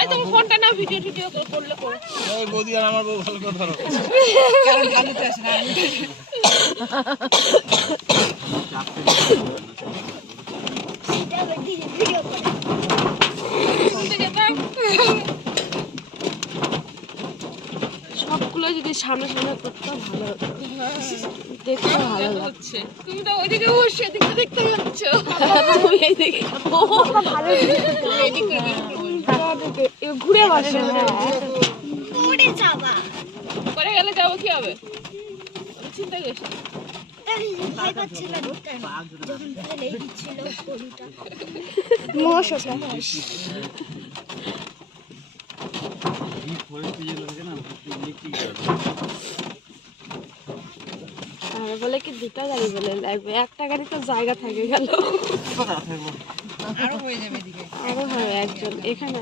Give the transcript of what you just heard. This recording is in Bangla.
এই তুমি ফোনটা নাও, ভিডিও টিডিও করলে করো। এই বৌদি আর আমার বউ ভালো করে ধরো। কারণ গালুতে আসে না। সবগুলো যদি সামনে সামনে করতে ভালো হতো, দেখতে ভালো লাগছে। তুমি তো ওইদিকে বসে এদিকে দেখতে যাচ্ছ, তুমি এইদিকে ভালো ঘুরে বসে। উড়ে যাবা, করে গেলে যাবো কি হবে, চিন্তা করিস না। ভয় পাচ্ছিলাম যখন ফেলে দিচ্ছিল গরুটা। আর বলে কি দুটা গাড়ি বলে লাগবে, একটা গাড়ি তো জায়গা থাকে গেল, আরো হয়ে যাবে এদিকে। আরো হয় একজন এখানে।